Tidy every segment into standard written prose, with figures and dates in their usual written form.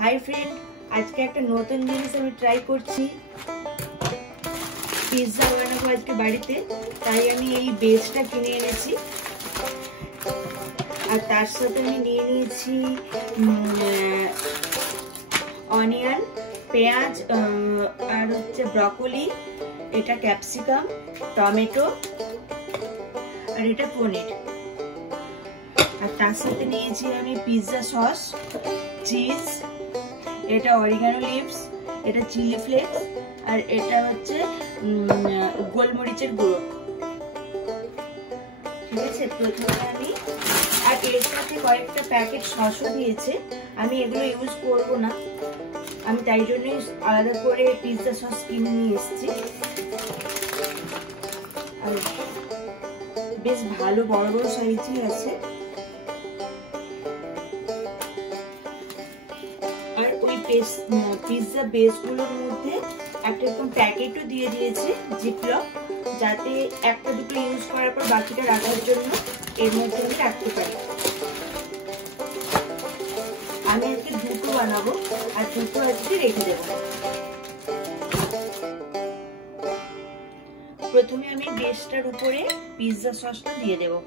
High friend, आज के एक नतून जिनिस आमी ट्राई करছি पिज्जा बानाबो आज के बाड़ीते ताई आमी এই বেসটা কিনে এনেছি আর তার সাথে আমি নিয়ে নিয়েছি অনিয়ন পেঁয়াজ আর হচ্ছে ব্রকলি এটা ক্যাপসিকাম টমেটো আর এটা পনির আর তার সাথে নিয়েছি আমি পিৎজা সস চিজ এটা অরিগানো লিভস এটা চিলি ফ্লেক্স আর এটা হচ্ছে গোলমরিচের গুঁড়ো ঠিক আছে। প্রথমে আমি আর এর সাথে কয়েকটা প্যাকেট সসও দিয়েছে, আমি এগুলো ইউজ করব না, আমি তাই জন্যই আলাদা করে পিৎজা সস কিনে নিয়ে এসেছি। আর বেশ ভালো বড় বড় সাইজই আছে। আর ওই পিৎজা বেসগুলোর মধ্যে একটা এরকম প্যাকেটও দিয়ে দিয়েছে জিপলক, যাতে একটা দুটো ইউজ করার পর বাকিটা রাখার জন্য এর মধ্যে আমি রাখতে পারি। আমি আজকে দুটো বানাবো আর দুটো আজকে রেখে দেবো। প্রথমে আমি বেসটার উপরে পিৎজা সসটা দিয়ে দেবো।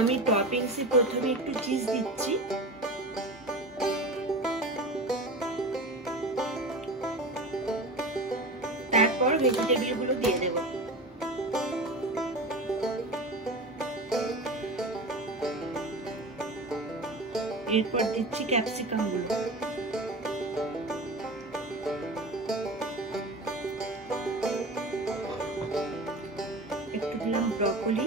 আমি টপিংসে প্রথমে একটু চিজ দিচ্ছি, তারপর ভেজিটেবল গুলো দিয়ে দেব। এরপর দিচ্ছি ক্যাপসিকাম গুলো, একটু দিলাম ব্রকলি,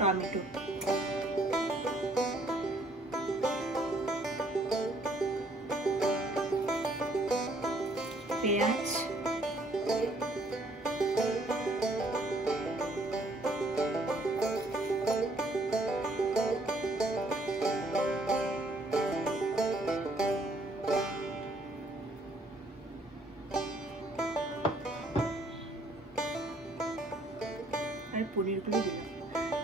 টমেটো, পেঁয়াজ, আর পনিরগুলো দিলাম।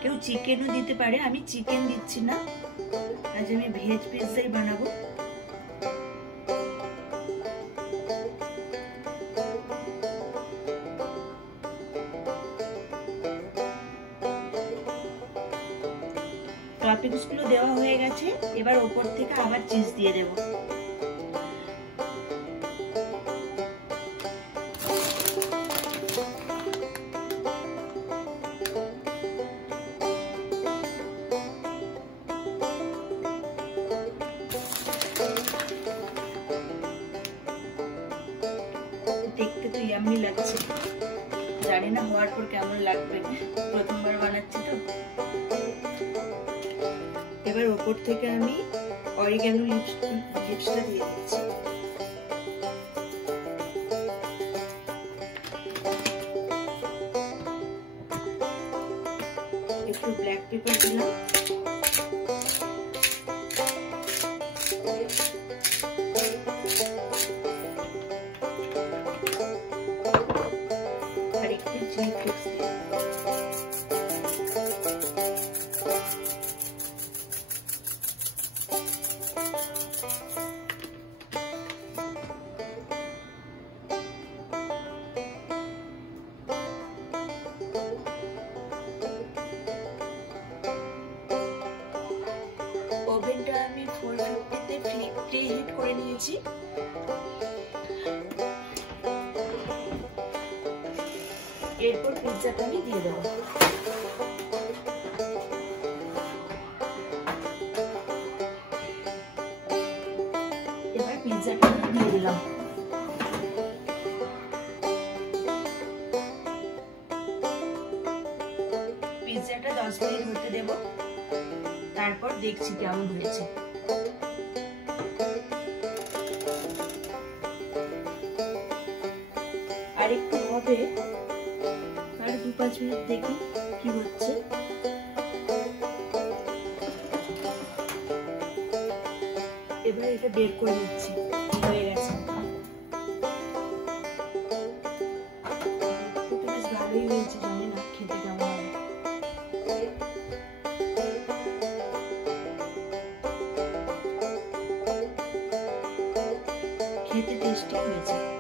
কেউ চিকেনও দিতে পারে, আমি চিকেন দিচ্ছি না, আজ আমি ভেজ পিৎজাই বানাবো। টপিংস গুলো দেওয়া হয়ে গেছে, এবার উপর থেকে আবার চিজ দিয়ে দেব। দেখতে তো ইয়াম্মি লাগছে, জানি না হওয়ার পর কেমন লাগবে, প্রথমবার বানাচ্ছি তো। এবার উপর থেকে আমি অরিগানো লিভসটা দিয়ে দিচ্ছি। একটু ব্ল্যাক পেপার দিলাম, আর একটু চিলি ফ্লেক্স দিলাম। ওভেনটা আমি 450 তে প্রি হিট করে নিয়েছি। এরপর পিৎজাটা আমি দিয়ে দেবো। এবার পিৎজাটা দিয়ে দিলাম। পিৎজাটা 10 মিনিট হতে দেব, তারপর দেখছি কেমন হয়েছে। আর একটু হবে, আর 2-5 মিনিট দেখি কি হচ্ছে। এবার এটা বের করে নিচ্ছি, হয়ে গেছে। বেশ ভালোই হয়েছে, জানি না খেতে কেমন হবে। খেতে টেস্টি হয়েছে।